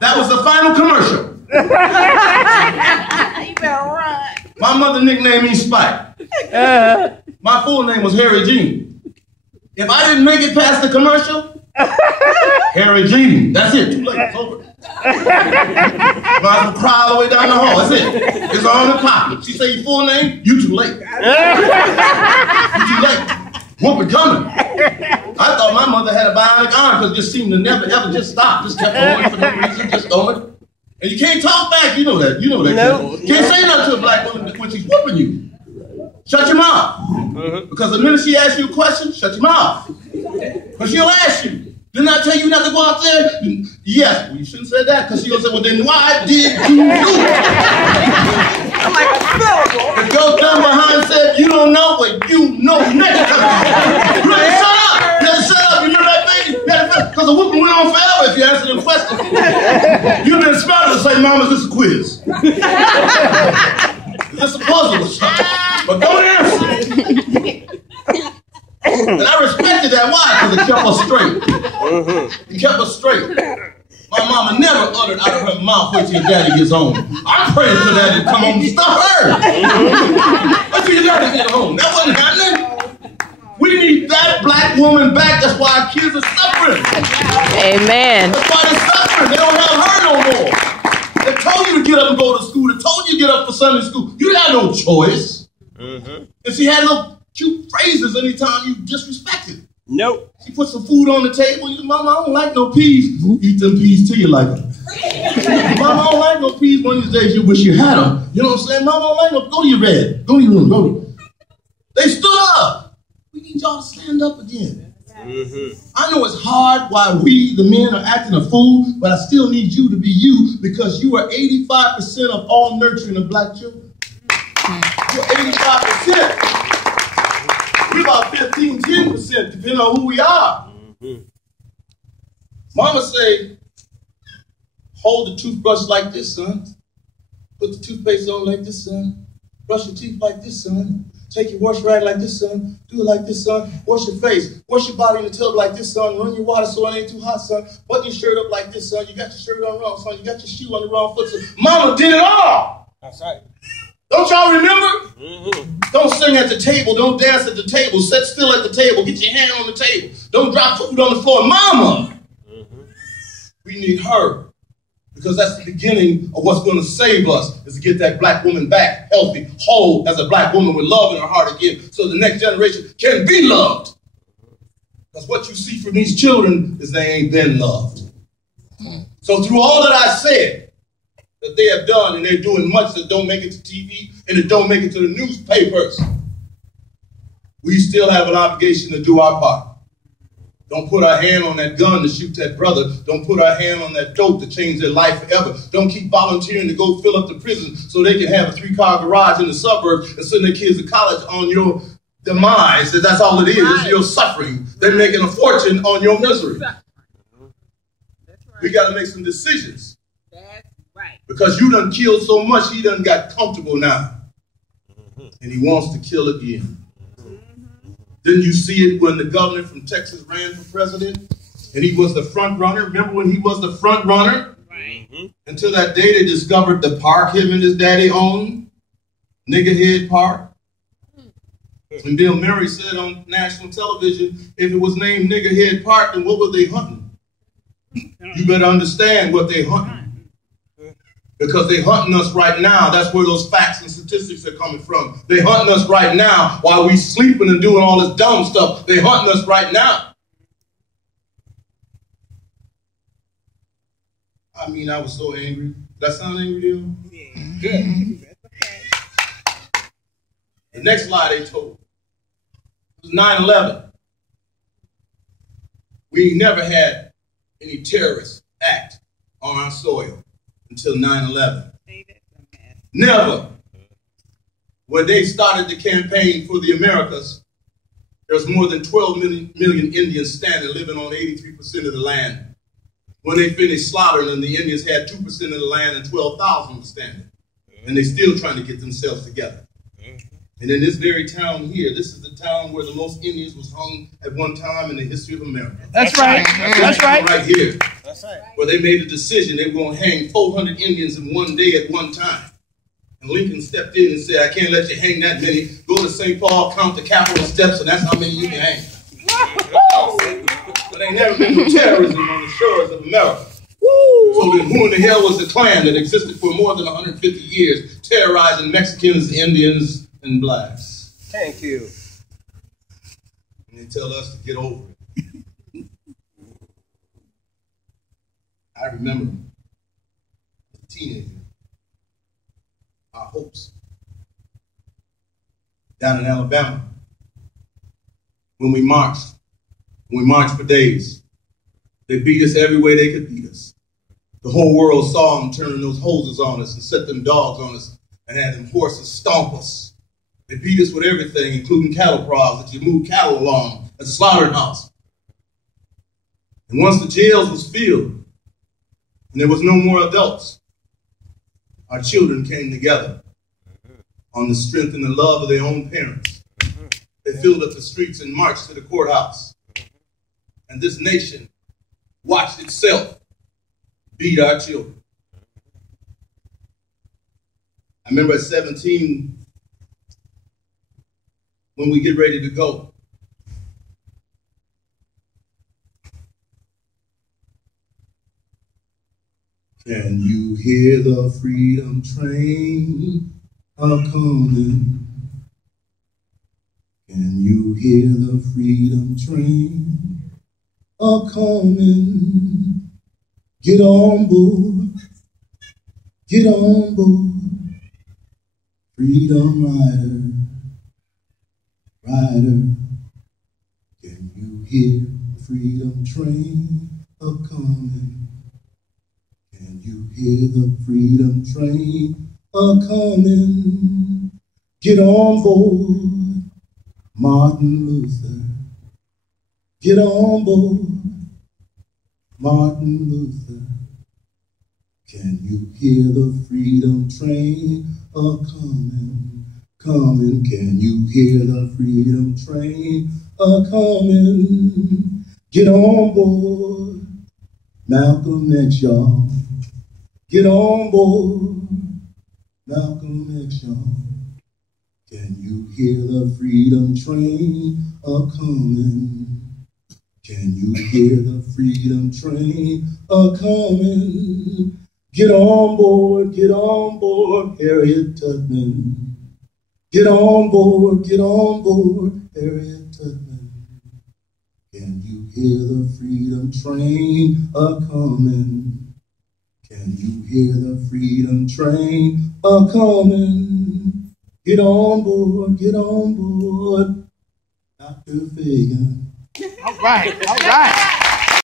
That was the final commercial. You better run. My mother nicknamed me Spike. My full name was Harry Jean. If I didn't make it past the commercial, Harry Jean, that's it. Too late. It's over. I have to cry all the way down the hall. That's it. It's on the clock. She say your full name, you too late. You too late. Whoop it coming. I thought my mother had a bionic arm because it just seemed to never ever just stop. Just kept going for no reason, just going. And you can't talk back. You know that. You know that. No. Can't say nothing to a black woman when she's whooping you. Shut your mouth. Because the minute she asks you a question, shut your mouth. Because she'll ask you. Didn't I tell you not to go out there? Yes. Well, you shouldn't say that because she'll say, well, then why did you do it? I'm like a syllable. If your dumb behind said you don't know what you know next time. You better shut up. You better shut up. You remember that baby? Because the whooping went on forever if you answer them questions. You've been smart to say, Mom, is this a quiz? Is this a puzzle or something? But don't answer. And I respected that. Why? Because it kept us straight. It kept us straight. My mama never uttered out of her mouth, wait till your daddy gets home. I'm praying till daddy come home and stop her. Wait till your daddy get home. That wasn't happening. We need that black woman back. That's why our kids are suffering. Amen. That's why they're suffering. They don't have her no more. They told you to get up and go to school. They told you to get up for Sunday school. You had no choice. And she had little cute phrases anytime you disrespected. Nope. She put some food on the table. You, Mama, I don't like no peas. Eat them peas till you like them. Mama, I don't like no peas. One of these days you wish you had them. You know what I'm saying? Mama, I don't like no. Go to your bed. Go to your room. Go. They stood up. We need y'all to stand up again. I know it's hard why we, the men, are acting a fool, but I still need you to be you because you are 85% of all nurturing of black children. You're 85%. We're about 15, 10%, depending on who we are. Mama say, hold the toothbrush like this, son. Put the toothpaste on like this, son. Brush your teeth like this, son. Take your wash rag like this, son. Do it like this, son. Wash your face. Wash your body in the tub like this, son. Run your water so it ain't too hot, son. Button your shirt up like this, son. You got your shirt on wrong, son. You got your shoe on the wrong foot, son. Mama did it all. That's right. Don't y'all remember? Don't sing at the table. Don't dance at the table. Sit still at the table. Get your hand on the table. Don't drop food on the floor. Mama! We need her. Because that's the beginning of what's going to save us, is to get that black woman back healthy, whole, as a black woman with love in her heart again, so the next generation can be loved. Because what you see from these children is they ain't been loved. So through all that I said, that they have done, and they're doing much that don't make it to TV and it don't make it to the newspapers, we still have an obligation to do our part. Don't put our hand on that gun to shoot that brother. Don't put our hand on that dope to change their life forever. Don't keep volunteering to go fill up the prison so they can have a 3-car garage in the suburbs and send their kids to college on your demise. That's all it is. Right. It's your suffering. They're making a fortune on your misery. That's right. We got to make some decisions. That's right. Because you done killed so much, he done got comfortable now. And he wants to kill again. Didn't you see it when the governor from Texas ran for president? And he was the front runner. Remember when he was the front runner? Right. Until that day they discovered the park him and his daddy owned. Niggerhead Park. And Bill Murray said on national television, if it was named Niggerhead Park, then what were they hunting? You better understand what they hunting. Because they hunting us right now. That's where those facts and statistics are coming from. They hunting us right now while we sleeping and doing all this dumb stuff. They hunting us right now. I mean, I was so angry. Did that sound angry to you? Yeah. Good. The next lie they told was 9/11. We never had any terrorist act on our soil until 9/11. Never. When they started the campaign for the Americas, there was more than 12 million Indians standing, living on 83% of the land. When they finished slaughtering them, the Indians had 2% of the land and 12,000 was standing. And they're still trying to get themselves together. And in this very town here, this is the town where the most Indians was hung at one time in the history of America. That's right. That's right. Right here. where they made a decision they were going to hang 400 Indians in one day at one time. And Lincoln stepped in and said, I can't let you hang that many. Go to St. Paul, count the Capitol steps, and that's how many you can hang. But ain't never been no terrorism on the shores of America. So then who in the hell was the Klan that existed for more than 150 years, terrorizing Mexicans, Indians, and blacks? Thank you. And they tell us to get over it. I remember as a teenager, our hopes down in Alabama when we marched for days. They beat us every way they could beat us. The whole world saw them turn those hoses on us and set them dogs on us and had them horses stomp us. They beat us with everything, including cattle prods that you move cattle along at the slaughterhouse. And once the jails was filled and there was no more adults, our children came together on the strength and the love of their own parents. They filled up the streets and marched to the courthouse. And this nation watched itself beat our children. I remember at 17, when we get ready to go, can you hear the freedom train a-coming? Can you hear the freedom train a-coming? Get on board, freedom rider, rider. Can you hear the freedom train a-coming? Can you hear the freedom train a-coming? Get on board, Martin Luther. Get on board, Martin Luther. Can you hear the freedom train a-coming, coming? Can you hear the freedom train a-coming? Get on board, Malcolm X, y'all. Get on board, Malcolm X, y'all. Can you hear the freedom train a-coming? Can you hear the freedom train a-coming? Get on board, Harriet Tubman. Get on board, Harriet Tubman. Can you hear the freedom train a-coming? Can you hear the freedom train a-coming? Get on board, Dr. Fagan. All right, all right.